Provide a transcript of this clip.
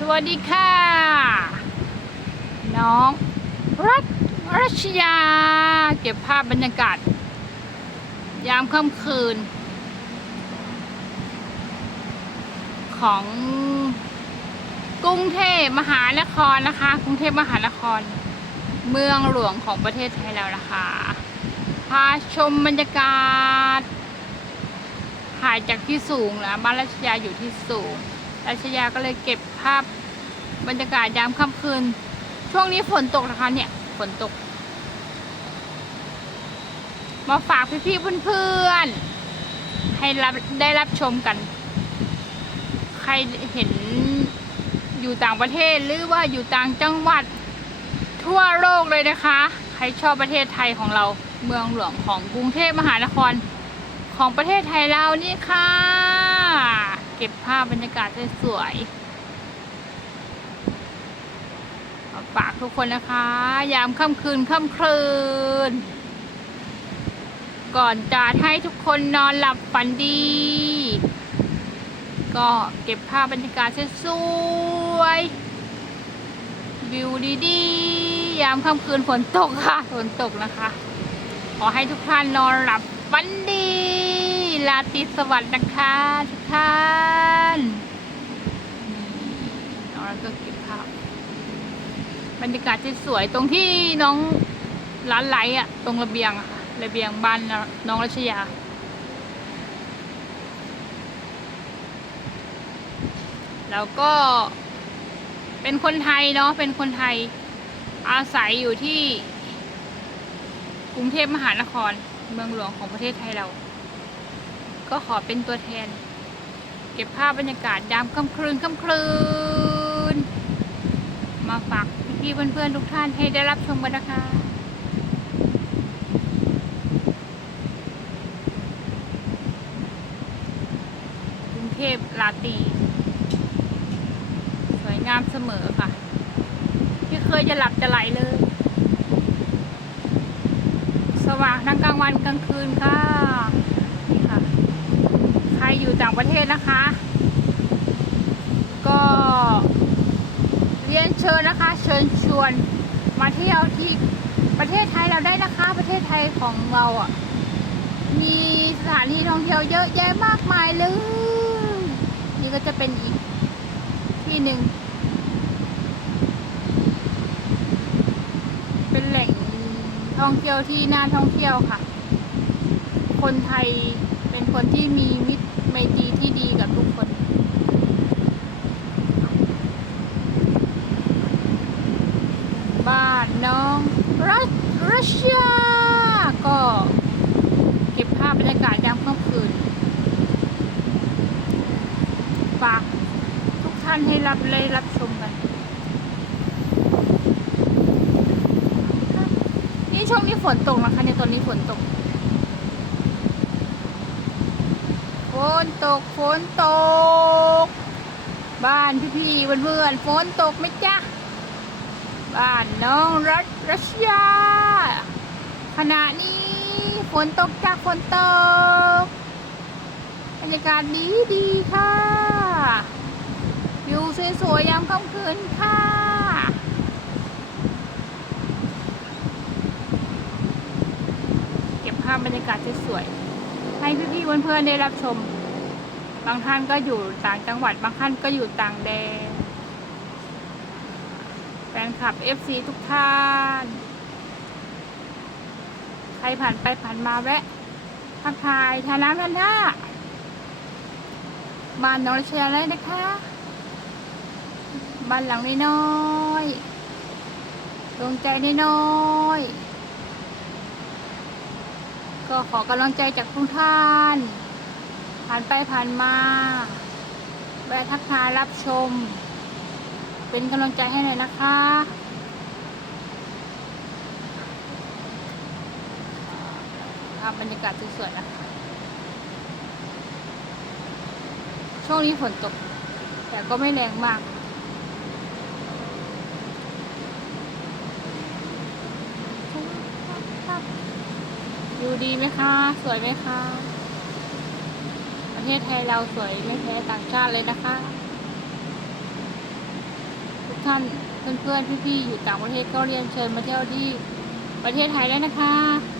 สวัสดีค่ะ น้องรัตรัชยา เก็บภาพบรรยากาศ ยามค่ำคืน ของกรุงเทพมหานครนะคะ กรุงเทพมหานคร เมืองหลวงของประเทศไทยแล้วนะคะ พาชมบรรยากาศถ่ายจากที่สูงนะบ้านรัชยาอยู่ที่สูง รัชยาก็เลยเก็บภาพบรรยากาศยามค่ำคืน ช่วงนี้ฝนตกนะคะเนี่ยฝนตก มาฝากพี่ๆเพื่อนๆ ให้รับได้รับชมกัน ใครเห็นอยู่ต่างประเทศหรือว่าอยู่ต่างจังหวัด ทั่วโลกเลยนะคะ ใครชอบประเทศไทยของเราเมืองหลวงของกรุงเทพมหานครของประเทศไทยเรานี่ค่ะ เก็บภาพบรรยากาศสวยๆฝากทุกคนนะคะ ยามค่ำคืนค่ำคืน ก่อนจะให้ทุกคนนอนหลับฝันดี ก็เก็บภาพบรรยากาศสวยๆวิวดีๆ ยามค่ำคืนฝนตกค่ะ ฝนตกนะคะ ขอให้ทุกท่านนอนหลับฝันดีลาตรีสวัสดิ์นะคะทุกท่านนี่น้องแล้วก็เก็บภาพ บ รรยากาศที่สวยตรงที่น้องร้านไลท์อะตรงระเบียงอะค่ะระเบียงบ้านน้องรัชยา แล้วก็เป็นคนไทยเนาะเป็นคนไทยอาศัยอยู่ที่กรุงเทพมหานครเมืองหลวงของประเทศไทยเรา ก็ขอเป็นตัวแทน เก็บภาพบรรยากาศยามค่ำคืนค่ำคืน มาฝาก พี่เพื่อนๆทุกท่านให้ได้รับชมกันนะคะกรุงเทพลาตรีสวยงามเสมอค่ะ ที่เคยจะหลับจะไหลเลย สว่างทั้งกลางวันกลางคืนค่ะนี่ค่ะ ใครอยู่ต่างประเทศนะคะ ก็ เรียนเชิญนะคะ เชิญชวนมาเที่ยวที่ประเทศไทยเราได้นะคะ ประเทศไทยของเราอะมีสถานที่ท่องเที่ยวเยอะแยะมากมายเลยนี่ก็จะเป็นอีกที่หนึ่งเป็นแหล่งท่องเที่ยวที่น่าท่องเที่ยวค่ะ คนไทยเป็นคนที่มีมิตรไมตรีที่ดีกับทุกคน บ้านน้องรัชรัชยา ก็เก็บภาพบรรยากาศยามค่ำคืน ฝากทุกท่าน ให้รับเลยรับชมกัน นี่ช่วงนี้ฝนตกนะคะในตอนนี้ฝนตก ฝนตก ฝนตก บ้านพี่ๆเพื่อนๆฝนตกไหมจ๊ะ บ้านน้องรัชรัชยา ขณะนี้ฝนตกจากฝนตก บรรยากาศดีดีค่ะ อยู่สวยๆยามค่ำคืนค่ะเก็บภาพบรรยากาศสวยๆให้พี่ๆเพื่อนๆได้รับชม บางท่านก็อยู่ต่างจังหวัด บางท่านก็อยู่ต่างแดนแฟนคลับ FC ทุกท่าน ใครผ่านไปผ่านมาแวะทักทายทาน้ำทันท่าบ้านน้องรัชยาเลยนะคะ บ้านหลังน้อยๆดวงใจน้อยๆก็ขอกำลังใจจากทุกท่าน ผ่านไปผ่านมาแวะทักทายรับชม เป็นกำลังใจให้หน่อยนะคะภาพบรรยากาศสวยๆนะคะช่วงนี้ฝนตก แต่ก็ไม่แรงมาก ดูดีไหมคะ สวยไหมคะ ประเทศไทยเราสวยไม่แพ้ต่างชาติเลยนะคะท่านเพื่อนๆพี่ๆอยู่ต่างประเทศก็เรียนเชิญมาเที่ยวที่ประเทศไทยได้นะคะ